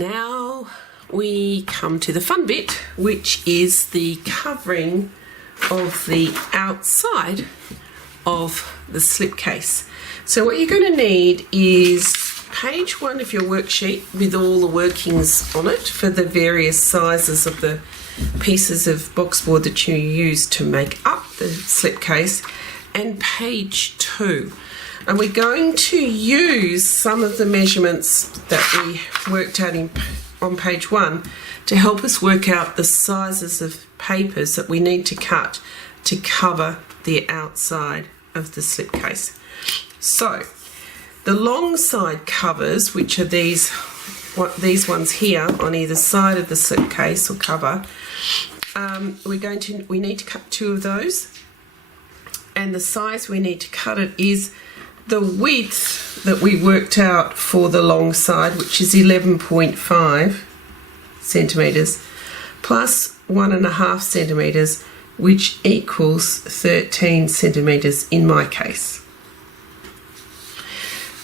Now we come to the fun bit, which is the covering of the outside of the slipcase. So what you're going to need is page 1 of your worksheet with all the workings on it for the various sizes of the pieces of boxboard that you use to make up the slipcase, and page 2. And we're going to use some of the measurements that we worked out on page 1 to help us work out the sizes of papers that we need to cut to cover the outside of the slipcase. So the long side covers, which are these ones here on either side of the slipcase or cover, we need to cut 2 of those, and the size we need to cut it is the width that we worked out for the long side, which is 11.5 centimeters, plus 1.5 centimeters, which equals 13 centimeters in my case.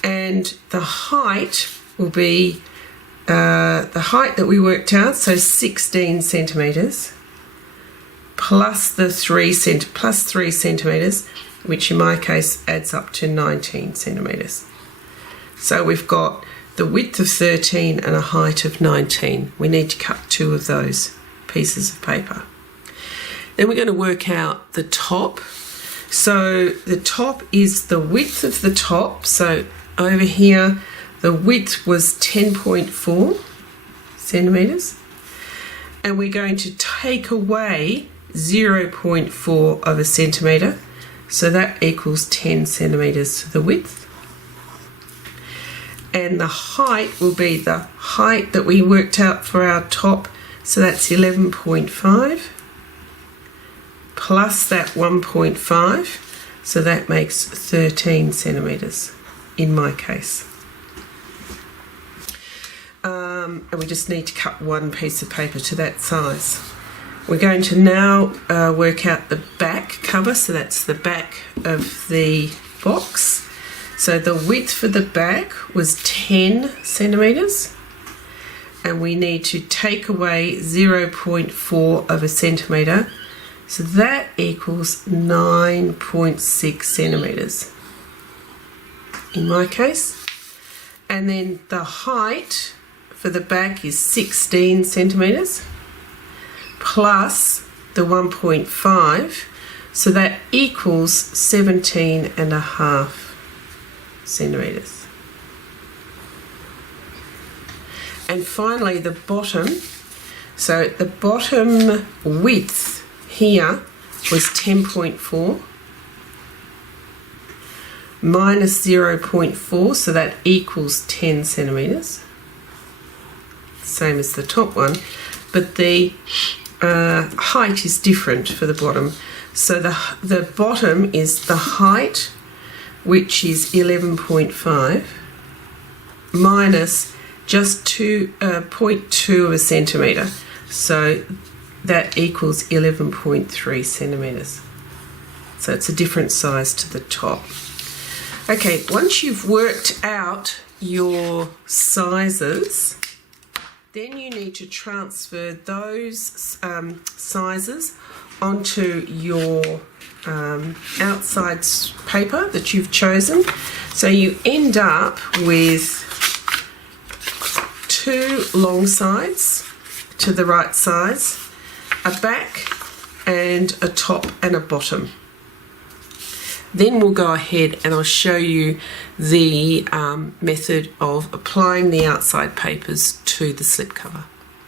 And the height will be the height that we worked out, so 16 centimeters, plus 3 centimeters, which in my case adds up to 19 centimeters. So we've got the width of 13 and a height of 19. We need to cut 2 of those pieces of paper. Then we're going to work out the top. So the top is the width of the top. So over here, the width was 10.4 centimeters. And we're going to take away 0.4 of a centimeter. So that equals 10 centimeters for the width. And the height will be the height that we worked out for our top. So that's 11.5 plus that 1.5. So that makes 13 centimeters in my case. And we just need to cut 1 piece of paper to that size. We're going to now work out the back cover, so that's the back of the box. So the width for the back was 10 centimeters, and we need to take away 0.4 of a centimeter, so that equals 9.6 centimeters in my case. And then the height for the back is 16 centimeters. Plus the 1.5, so that equals 17.5 centimeters. And finally the bottom, so the bottom width here was 10.4 minus 0.4, so that equals 10 centimeters, same as the top one, but the height is different for the bottom. So the bottom is the height, which is 11.5 minus just 0.2 of a centimeter, so that equals 11.3 centimeters. So it's a different size to the top. Okay, once you've worked out your sizes, then you need to transfer those sizes onto your outside paper that you've chosen. So you end up with 2 long sides to the right size, a back and a top and a bottom. Then we'll go ahead and I'll show you the method of applying the outside papers to the slipcover.